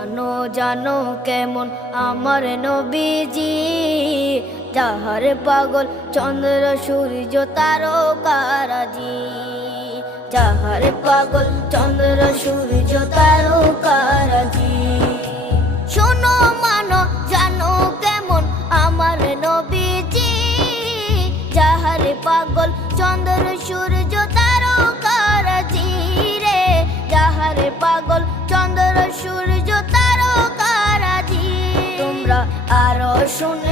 জানো জানো কেমন আমার নবীজি, যাহার পাগল চন্দ্র সূর্য তারকারাজি, যাহার পাগল চন্দ্র সূর্য তারকারাজি। শোনো মানো জানো কেমন আমার নবীজি, যাহার পাগল চন্দ্র সূর্য তারকারাজি রে, যাহার পাগল চন্দ্র সূর্য তারকারাজি। তোমরা আরো শুনে